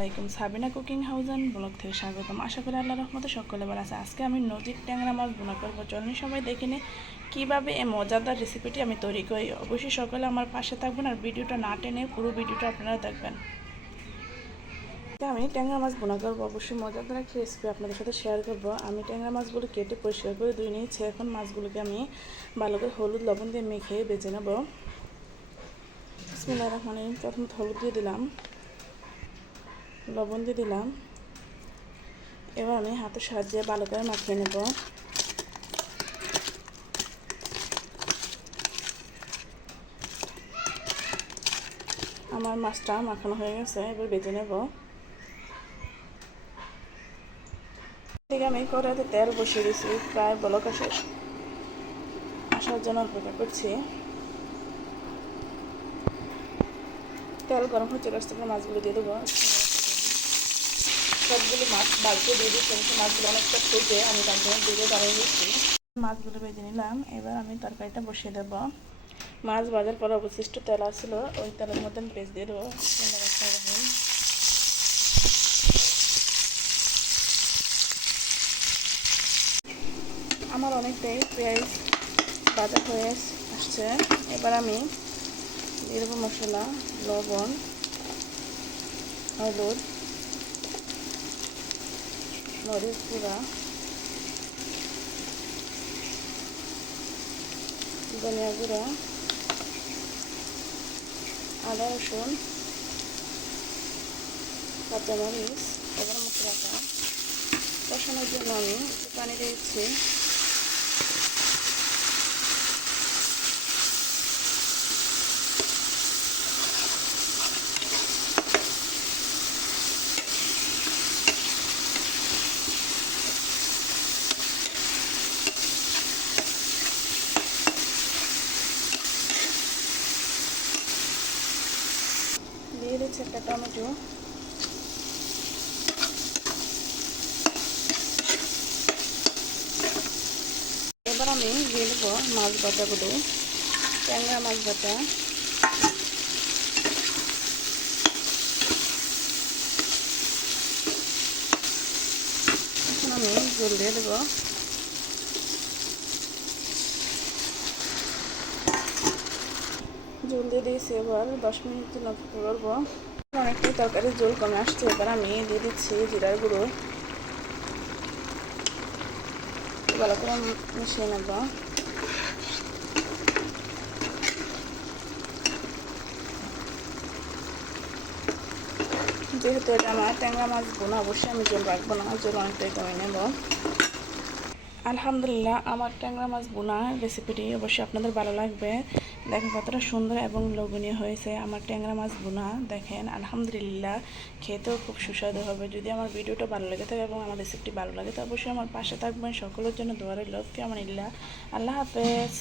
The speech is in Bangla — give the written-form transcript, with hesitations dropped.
আলাইকুম, Sabina cooking house and blog থেকে স্বাগতম। আশা করি আল্লাহর রহমতে সকলে ভালো আছে। আজকে আমি নদীর ট্যাংরা মাছ ভুনা করবো। চলুন সবাই দেখে নিই কীভাবে এই মজাদার রেসিপিটি আমি তৈরি করি। অবশ্যই সকলে আমার পাশে থাকবেন আর ভিডিওটা না টেনে পুরো ভিডিওটা আপনারা দেখবেন। আমি ট্যাংরা মাছ ভুনা করবো, অবশ্যই মজাদার একটা রেসিপি আপনাদের সাথে শেয়ার করবো। আমি ট্যাংরা মাছগুলো কেটে পরিষ্কার করে ধুয়ে নিয়েছি। এখন মাছগুলোকে আমি ভালো করে হলুদ লবণ দিয়ে মেখে বেজে নেব। বিসমিল্লাহির রহমানির রহিম। প্রথমে হলুদ দিয়ে দিলাম, লবণ দিয়ে দিলাম। এবার আমি হাতের সাহায্যে ভালো করে মাখিয়ে নেব। আমার মাছটা মাখানো হয়ে গেছে, এবার ভেজে নেব। ঠিক আমি কড়াইতে তেল বসিয়ে দিয়েছি, প্রায় বলক আসার জন্য অপেক্ষা করছি। তেল গরম হচ্ছে, গাছ থেকে মাছগুলো দিয়ে দেবো। সবগুলো মাছ বাড়িতে দিয়ে দিচ্ছি, মাছগুলো অনেকটা ফুটে আমি তার জন্য দিয়ে দাঁড়িয়ে দিচ্ছি। মাছগুলো ভেজে নিলাম, এবার আমি তরকারিটা বসিয়ে দেবো। মাছ ভাজার পর অবশিষ্ট তেল আসছিল, ওই তেলের মধ্যে আমি পেঁয়াজ দিয়ে দেবো। আমার অনেকটাই পেঁয়াজ ভাজা হয়ে আসছে। এবার আমি দিয়ে দেবো মশলা, লবণ, হলুদ, মরিচ গুঁড়া, ধনিয়া গুঁড়া, আদা রসুন, কাঁচামরিচ। এবার মশলাটা কষানোর জন্য আমি একটু পানি দিয়েছি। দিয়ে দিচ্ছি একটা টমেটো। এবার আমি দিয়ে দেবো মাছ ভাজাগুলো, ট্যাংরা মাছ ভাজা। এখন আমি জল দিয়ে দেবো। জল দিয়ে দিয়েছি, এবার 10 মিনিট জন্য অপেক্ষা করবো। অনেকটাই তরকারির জল কমে আসছে। এবার আমি দিয়ে দিচ্ছি জিরার গুঁড়ো, ভালো করে মিশিয়ে নেব। যেহেতু এটা আমার ট্যাংরা মাছ বোনা, অবশ্যই আমি জল রাখবো না, জল অনেকটাই কমে নেব। আলহামদুলিল্লাহ, আমার ট্যাংরা মাছ বোনা রেসিপিটি অবশ্যই আপনাদের ভালো লাগবে। দেখেন কতটা সুন্দর এবং লোভনীয় হয়েছে আমার ট্যাংরা মাছ বোনা। দেখেন আলহামদুলিল্লাহ, খেতেও খুব সুস্বাদু হবে। যদি আমার ভিডিওটা ভালো লাগে থাকে এবং আমার রেসিপিটি ভালো লাগে তো অবশ্যই আমার পাশে থাকবেন। সকলের জন্য দোয়া রইল। ফি আমানিল্লাহ। আল্লাহ হাফেজ।